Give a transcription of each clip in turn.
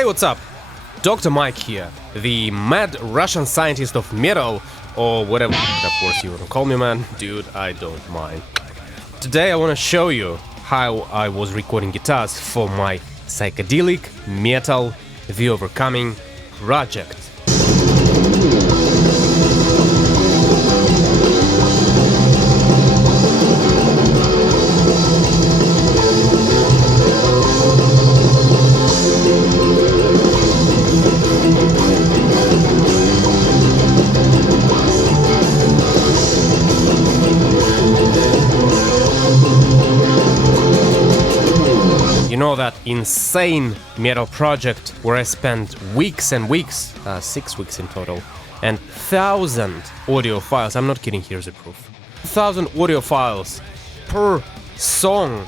Hey, what's up? Dr. Mike here, the mad Russian scientist of metal, or whatever of course you want to call me, man. Dude, I don't mind. Today I want to show you how I was recording guitars for my psychedelic metal The Overcoming project. You know, that insane metal project where I spent weeks and weeks, 6 weeks in total, and 1,000 audio files, I'm not kidding, here's the proof, 1,000 audio files per song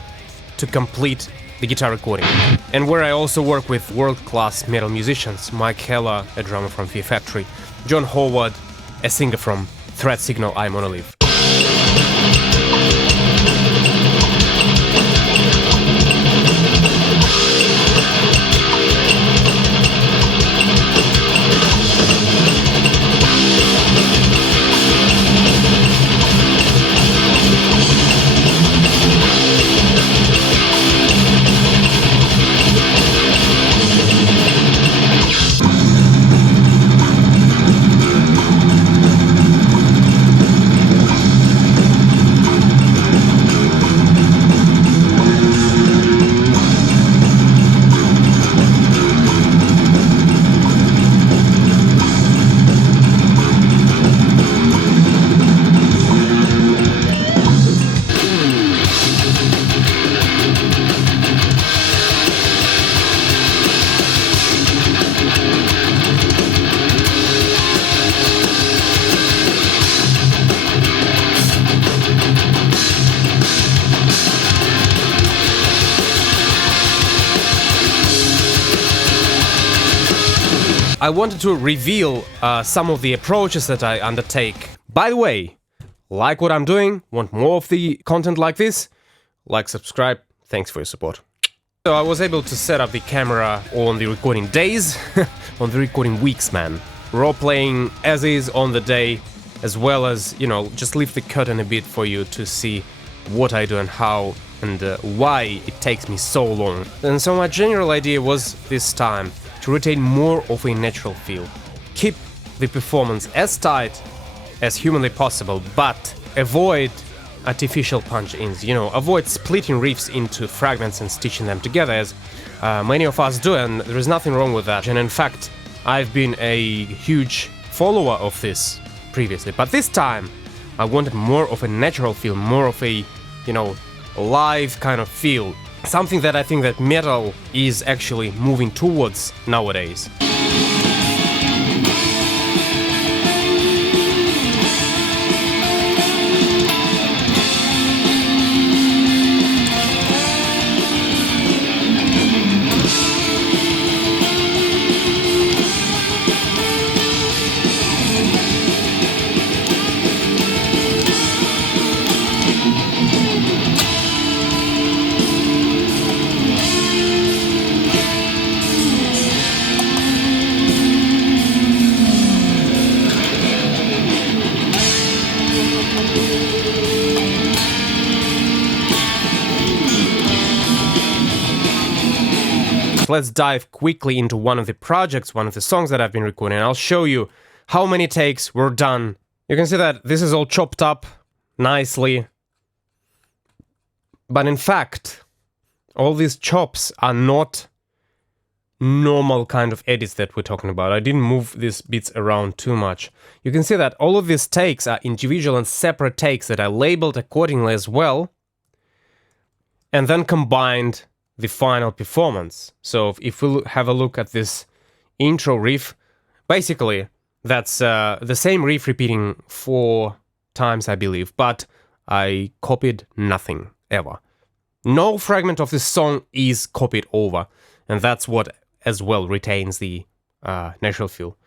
to complete the guitar recording. And where I also work with world-class metal musicians, Mike Heller, a drummer from Fear Factory, John Howard, a singer from Threat Signal, I Monolith. I wanted to reveal some of the approaches that I undertake. By the way, like what I'm doing, want more of the content like this? Like, subscribe, thanks for your support. So I was able to set up the camera on the recording days, on the recording weeks, man. Raw playing as is on the day, as well as, you know, just lift the curtain a bit for you to see what I do and how and why it takes me so long. And so my general idea was this time to retain more of a natural feel. Keep the performance as tight as humanly possible, but avoid artificial punch-ins, you know, avoid splitting riffs into fragments and stitching them together, as many of us do, and there is nothing wrong with that. And in fact, I've been a huge follower of this previously, but this time I wanted more of a natural feel, more of a, you know, live kind of feel. Something that I think that metal is actually moving towards nowadays. Let's dive quickly into one of the projects, one of the songs that I've been recording, and I'll show you how many takes were done. You can see that this is all chopped up nicely, but in fact, all these chops are not normal kind of edits that we're talking about. I didn't move these bits around too much. You can see that all of these takes are individual and separate takes that I labeled accordingly as well, and then combined the final performance. So if we have a look at this intro riff, basically that's the same riff repeating 4 times, I believe, but I copied nothing ever. No fragment of this song is copied over, and that's what as well retains the natural feel.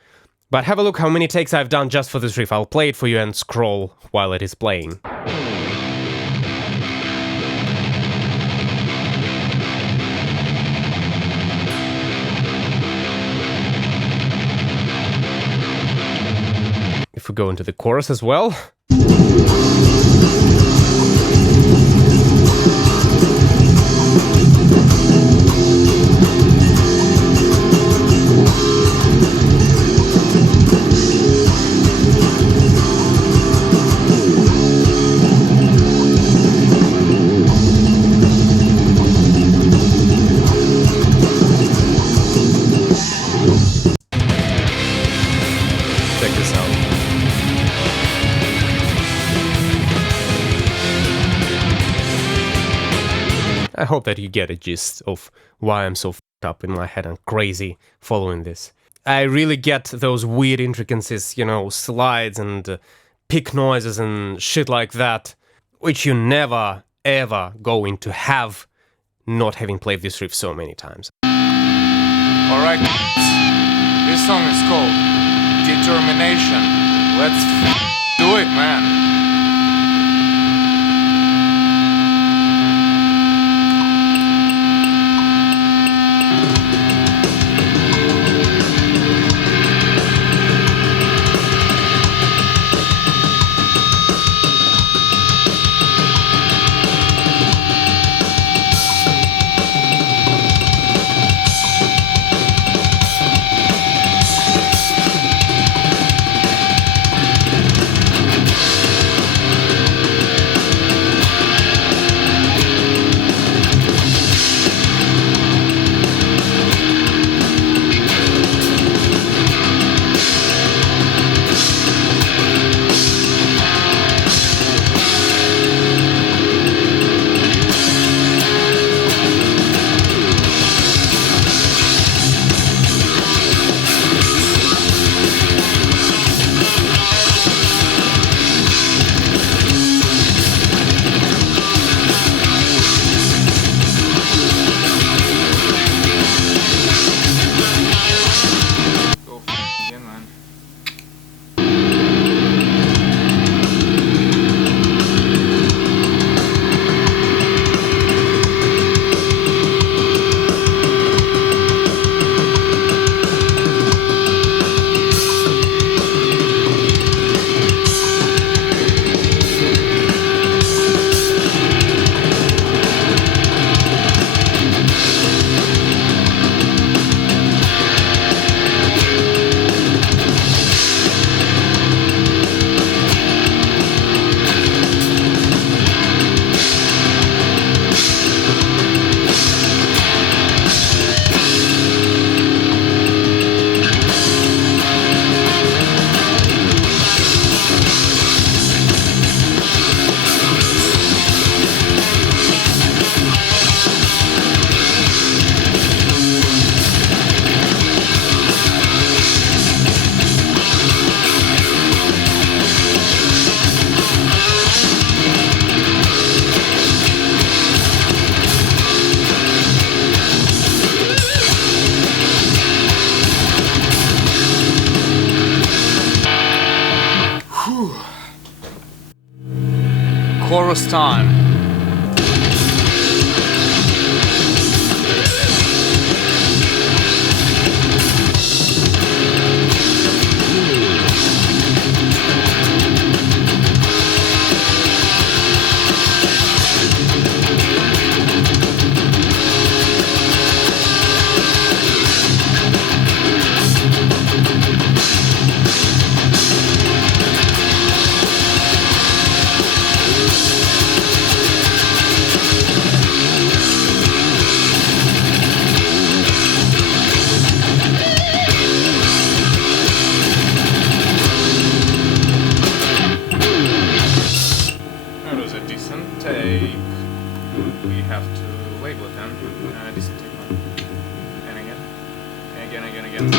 But have a look how many takes I've done just for this riff. I'll play it for you and scroll while it is playing. if we go into the chorus as well. Check this out. I hope that you get a gist of why I'm so f***ed up in my head and crazy following this. I really get those weird intricacies, you know, slides and pick noises and shit like that, which you never ever going to have not having played this riff so many times. Alright, this song is called Determination. Let's do it, man. Chorus time. We have to label it then. Decent take one. And again. And again.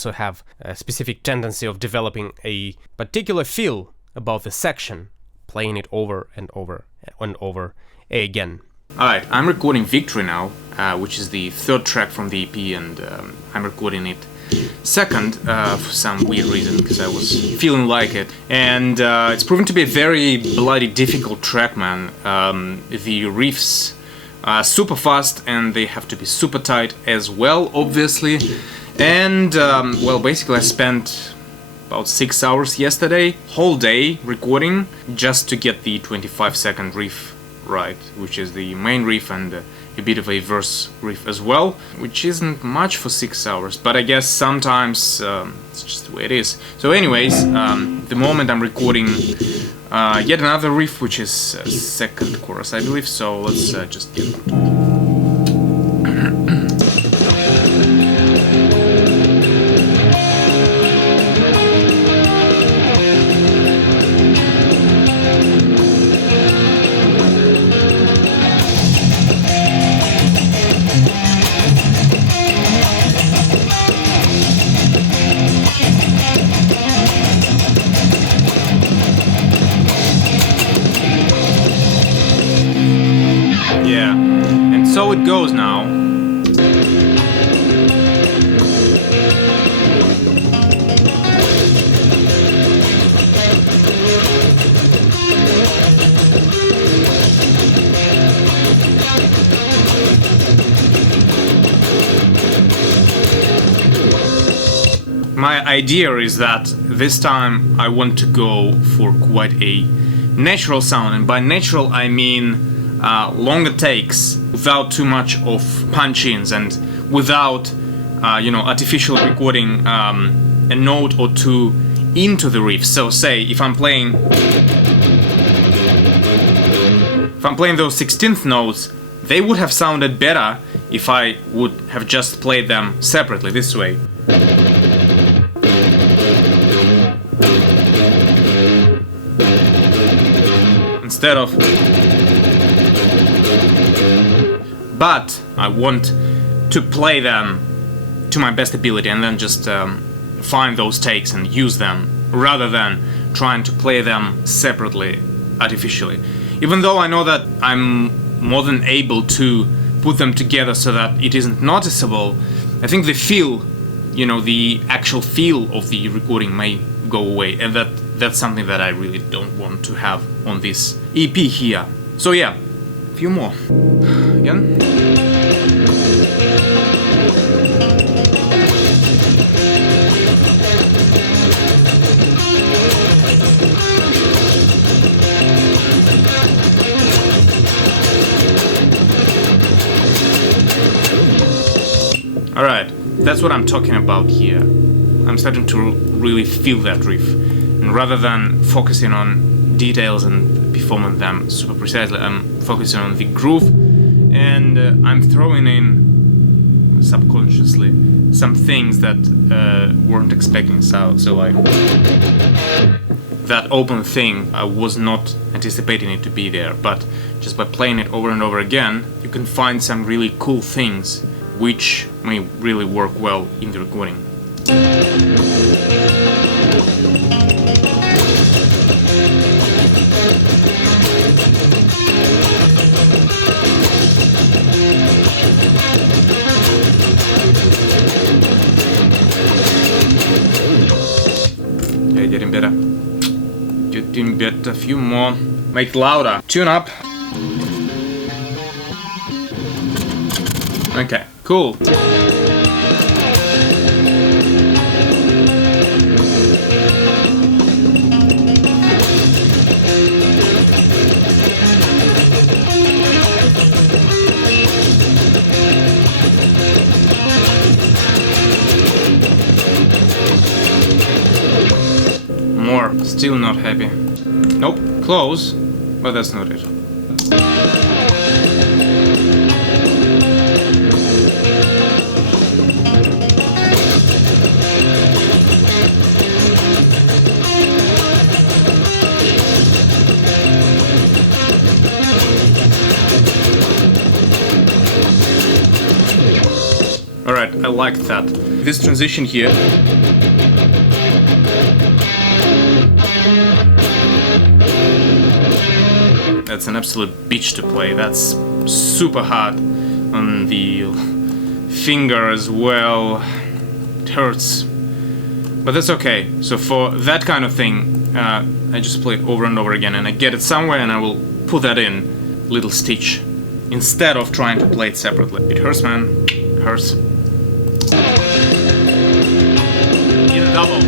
also have a specific tendency of developing a particular feel about the section, playing it over and over and over again. Alright, I'm recording Victory now, which is the third track from the EP, and I'm recording it second for some weird reason, because I was feeling like it. And it's proven to be a very bloody difficult track, man. The riffs are super fast and they have to be super tight as well, obviously. And well, basically I spent about 6 hours yesterday, whole day recording, just to get the 25-second riff right, which is the main riff and a bit of a verse riff as well, which isn't much for 6 hours, but I guess sometimes it's just the way it is. So anyways, the moment I'm recording yet another riff, which is second chorus, I believe, so let's just get on to it. Yeah, and so it goes now. My idea is that this time I want to go for quite a natural sound, and by natural I mean longer takes without too much of punch-ins and without artificial recording a note or two into the riff. So say if I'm playing those 16th notes, they would have sounded better if I would have just played them separately this way. Instead of, but I want to play them to my best ability and then just find those takes and use them, rather than trying to play them separately, artificially. Even though I know that I'm more than able to put them together so that it isn't noticeable, I think the feel, the actual feel of the recording may go away, and that's something that I really don't want to have on this EP here. So yeah, a few more. Again. Alright, that's what I'm talking about here. I'm starting to really feel that riff, and rather than focusing on details and performing them super precisely, I'm focusing on the groove, and I'm throwing in subconsciously some things that weren't expecting. So like that open thing, I was not anticipating it to be there, but just by playing it over and over again, you can find some really cool things which may really work well in the recording. Yeah, getting better. Getting better. A few more. Make it louder. Tune up. Okay, cool. More. Still not happy. Nope, close, but that's not it. Alright, I like that. this transition here. That's an absolute bitch to play. That's super hard on the finger as well. It hurts. But that's okay. So for that kind of thing, I just play it over and over again, and I get it somewhere and I will put that in little stitch instead of trying to play it separately. It hurts, man. It hurts. Need a double.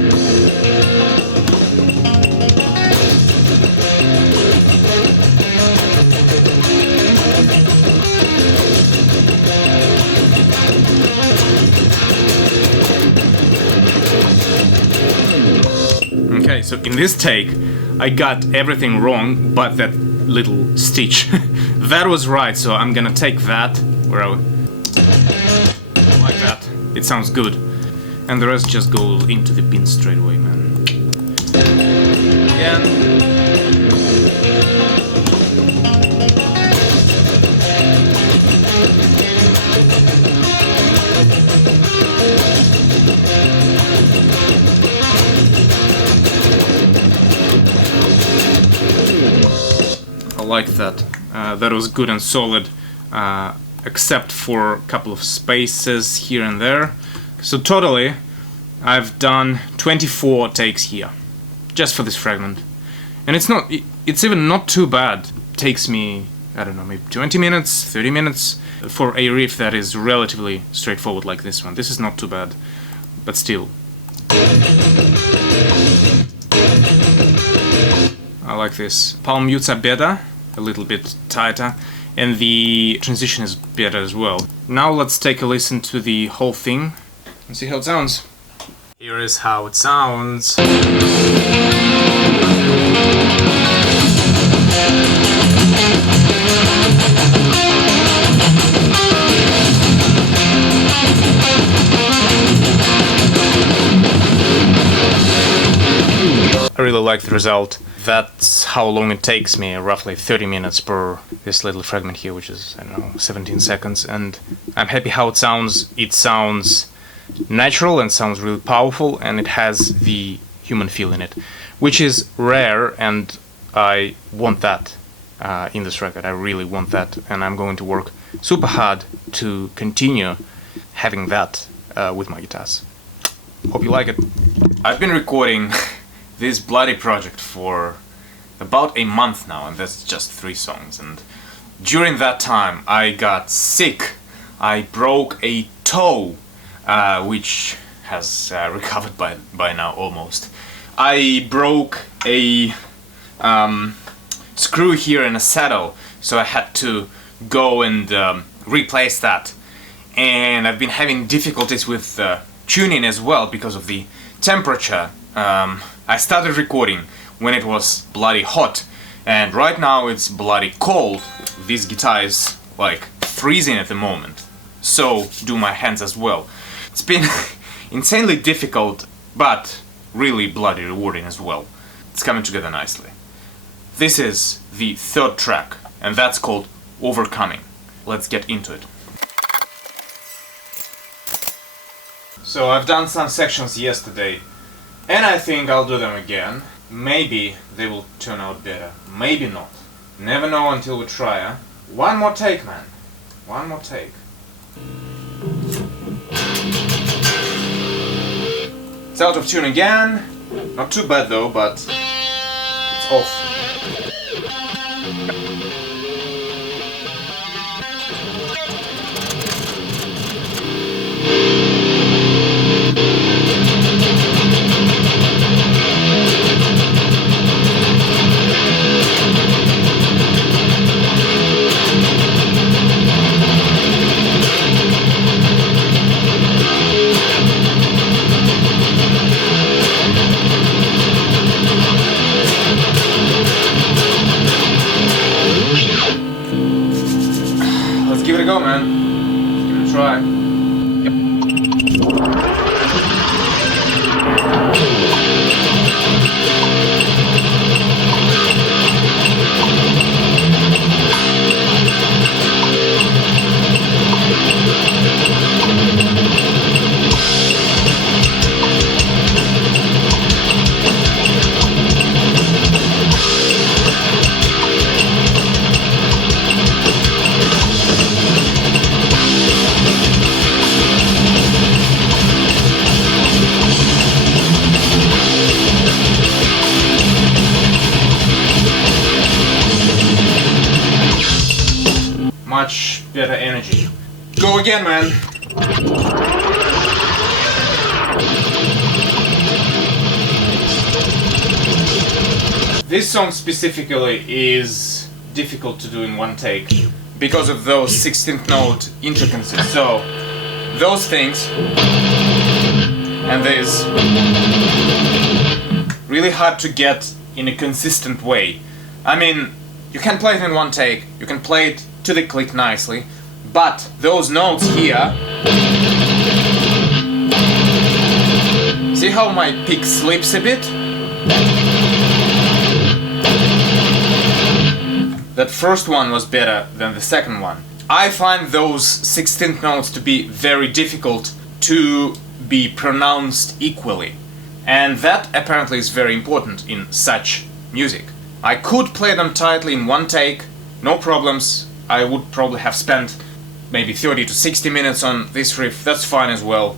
Okay, so in this take, I got everything wrong, but that little stitch. That was right, so I'm gonna take that, where I like that. It sounds good. And the rest just go into the bin straight away, man. Again. I like that. That was good and solid, except for a couple of spaces here and there. So totally, I've done 24 takes here, just for this fragment. And it's even not too bad. It takes me, I don't know, maybe 20 minutes, 30 minutes for a riff that is relatively straightforward like this one. This is not too bad, but still. I like this. Palm mutes are better, a little bit tighter, and the transition is better as well. Now let's take a listen to the whole thing and see how it sounds. Here is how it sounds. I really like the result. That's how long it takes me, roughly 30 minutes per this little fragment here, which is, I don't know, 17 seconds, and I'm happy how it sounds. It sounds natural and sounds really powerful, and it has the human feel in it, which is rare, and I want that in this record. I really want that, and I'm going to work super hard to continue having that with my guitars. Hope you like it. I've been recording this bloody project for about a month now, and that's just 3 songs, and during that time I got sick. I broke a toe, which has recovered by now almost. I broke a screw here in a saddle, so I had to go and replace that, and I've been having difficulties with tuning as well because of the temperature. I started recording when it was bloody hot, and right now it's bloody cold. This guitar is like freezing at the moment, so do my hands as well. It's been insanely difficult, but really bloody rewarding as well. It's coming together nicely. This is the 3rd track, and that's called Overcoming. Let's get into it. So I've done some sections yesterday, and I think I'll do them again. Maybe they will turn out better, maybe not. Never know until we try, huh? One more take, man. One more take. It's out of tune again. Not too bad though, but it's off. Let's give it a go, man. Let's give it a try. much better energy. Go again, man! This song specifically is difficult to do in one take because of those 16th note intricacies. So, those things and this really hard to get in a consistent way. I mean, you can play it in one take, you can play it to the click nicely, but those notes here, see how my pick slips a bit? That first one was better than the second one. I find those 16th notes to be very difficult to be pronounced equally. And that apparently is very important in such music. I could play them tightly in one take, no problems. I would probably have spent maybe 30 to 60 minutes on this riff, that's fine as well.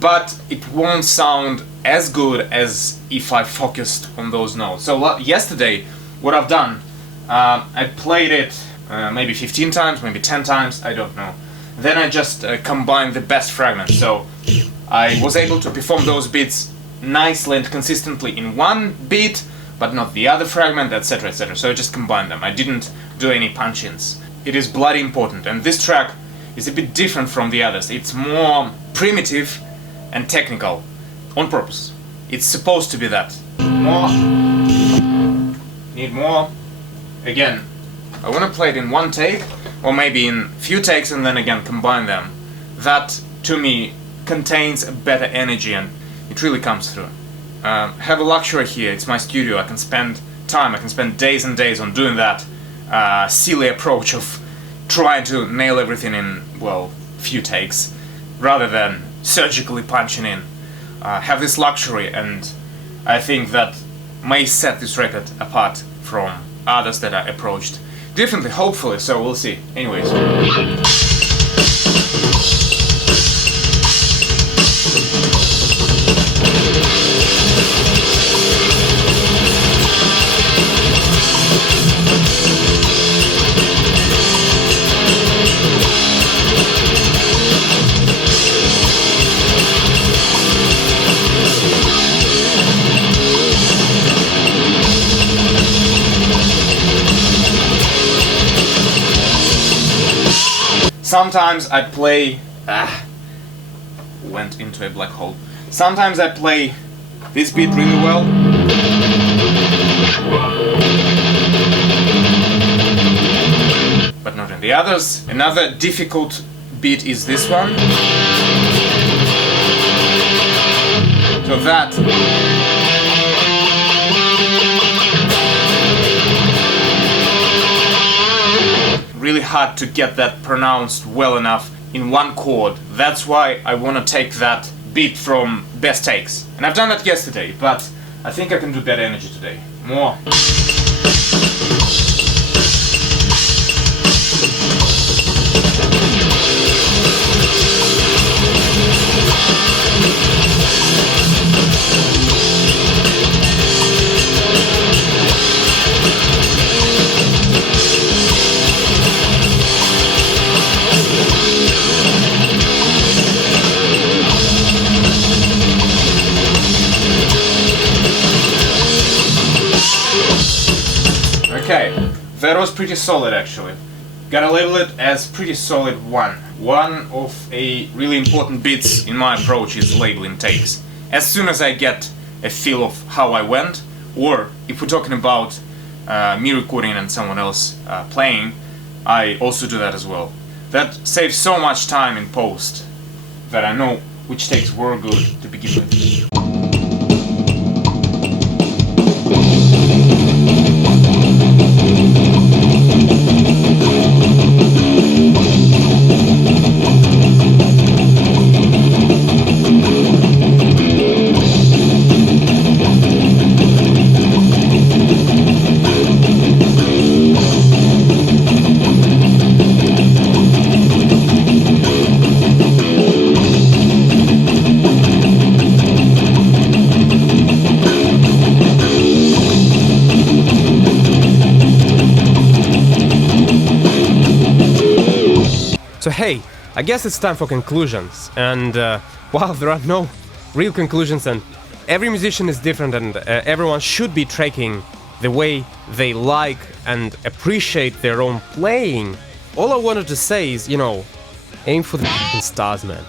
But it won't sound as good as if I focused on those notes. So yesterday, what I've done, I played it maybe 15 times, maybe 10 times, I don't know. Then I just combined the best fragments. So I was able to perform those beats nicely and consistently in one beat, but not the other fragment, etc, etc. So I just combined them. I didn't do any punch-ins. It is bloody important, and this track is a bit different from the others. It's more primitive and technical, on purpose. It's supposed to be that. More. Need more. Again, I want to play it in one take, or maybe in few takes and then again combine them. That, to me, contains a better energy and it really comes through. Have a luxury here, it's my studio, I can spend time, I can spend days and days on doing that silly approach of trying to nail everything in, well, few takes, rather than surgically punching in. Have this luxury, and I think that may set this record apart from others that I approached differently, hopefully, so we'll see. Anyways. Sometimes I play... went into a black hole. Sometimes I play this beat really well. But not in the others. Another difficult beat is this one. So that... really hard to get that pronounced well enough in one chord. That's why I want to take that beat from best takes. And I've done that yesterday, but I think I can do better energy today. More. Okay, that was pretty solid actually. Gotta label it as pretty solid one. One of a really important bits in my approach is labeling takes. As soon as I get a feel of how I went, or if we're talking about me recording and someone else playing, I also do that as well. That saves so much time in post that I know which takes were good to begin with. So hey, I guess it's time for conclusions. And while there are no real conclusions, and every musician is different, and everyone should be tracking the way they like and appreciate their own playing, all I wanted to say is, aim for the f***ing stars, man.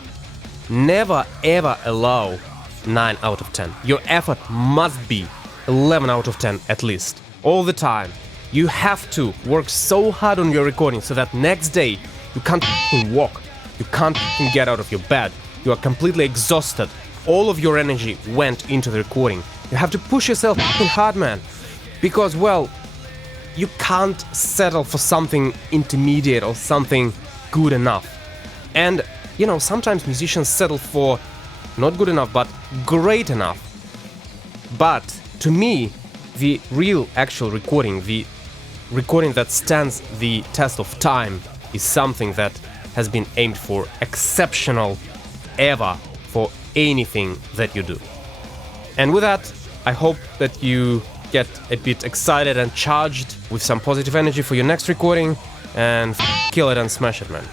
Never ever allow 9 out of 10. Your effort must be 11 out of 10 at least. All the time. You have to work so hard on your recording so that next day you can't f***ing walk. You can't f***ing get out of your bed. You are completely exhausted. All of your energy went into the recording. You have to push yourself f***ing hard, man. Because, well, you can't settle for something intermediate or something good enough. And, sometimes musicians settle for not good enough, but great enough. But, to me, the real actual recording, the recording that stands the test of time, is something that has been aimed for exceptional ever for anything that you do. And with that, I hope that you get a bit excited and charged with some positive energy for your next recording, and kill it and smash it, man.